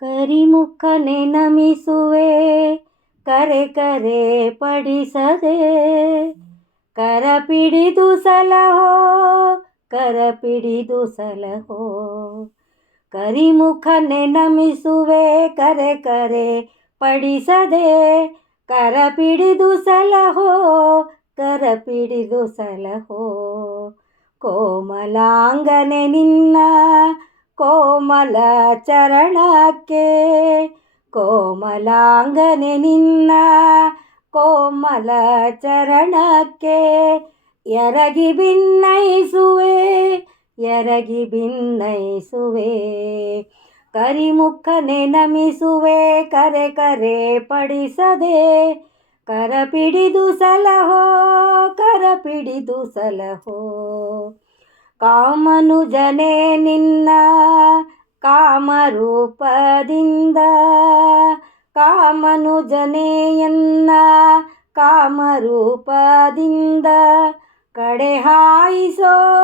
ಕರಿಮುಖನೆ ನಮಿಸುವೆ ಕರೆ ಕರೆ ಪಡಿಸದೆ, ಕರ ಪಿಡಿದು ಸಲಹೋ ಕರ ಪಿಡಿದು ಸಲಹೋ. ಕರಿಮುಖನೆ ನಮಿಸುವೆ ಕರೆ ಕರೆ ಪಡಿಸದೆ, ಕರ ಪಿಡಿದು ಸಲಹೋ ಕರ ಪಿಡಿದು ಸಲಹೋ. ಕೋಮಲಾಂಗನೆ ನಿನ್ನ ಕೋಮಲ ಚರಣಕ್ಕೆ, ಕೋಮಲಾಂಗನೆ ನಿನ್ನ ಕೋಮಲ ಚರಣಕ್ಕೆ, ಎರಗಿ ಭಿನ್ನಯಿಸುವೆ ಎರಗಿ ಭಿನ್ನಯಿಸುವೆ. ಕರಿಮುಖನೆ ನಮಿಸುವೆ ಕರೆ ಕರೆ ಪಡಿಸದೆ, ಕರ ಪಿಡಿದು ಸಲಹೋ ಕರ ಪಿಡಿದು ಸಲಹೋ. ಕಾಮನುಜನೆ ನಿನ್ನ ಕಾಮರೂಪದಿಂದ, ಕಾಮನುಜನೆಯನ್ನ ಕಾಮರೂಪದಿಂದ, ಕಡೆ ಹಾಯಿಸೋ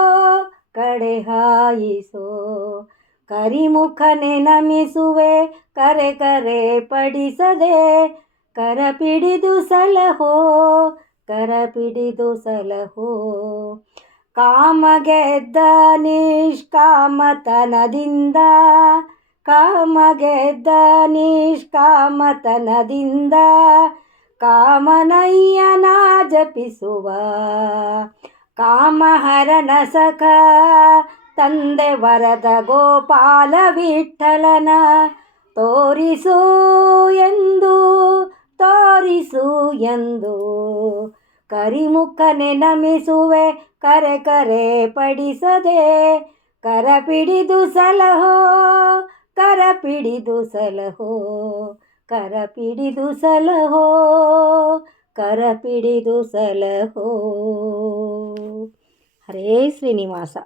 ಕಡೆ ಹಾಯಿಸೋ. ಕರಿಮುಖನೆ ನಮಿಸುವೆ ಕರೆ ಕರೆ ಪಡಿಸದೆ, ಕರ ಪಿಡಿದು ಸಲಹೋ ಕರ ಪಿಡಿದು ಸಲಹೋ. ಕಾಮಗೆದ್ದ ನಿಷ್ಕಾಮತನದಿಂದ, ಕಾಮಗೆದ್ದ ನಿಷ್ಕಾಮತನದಿಂದ, ಕಾಮನಯ್ಯನ ಜಪಿಸುವ ಕಾಮಹರಣ ಸಖ ತಂದೆ ವರದ ಗೋಪಾಲ ವಿಠಲನ, ತೋರಿಸು ಎಂದು ತೋರಿಸು ಎಂದು. ಕರಿಮುಖನೆ ನಮಿಸುವೆ ಕರೆ ಕರೆ ಪಡಿಸದೆ, ಕರ ಪಿಡಿದು ಸಲಹೋ ಕರ ಪಿಡಿದು ಸಲಹೋ. ಕರ ಪಿಡಿದು ಸಲಹೋ ಕರ ಪಿಡಿದು ಸಲಹೋ. ಹರೇ ಶ್ರೀನಿವಾಸ.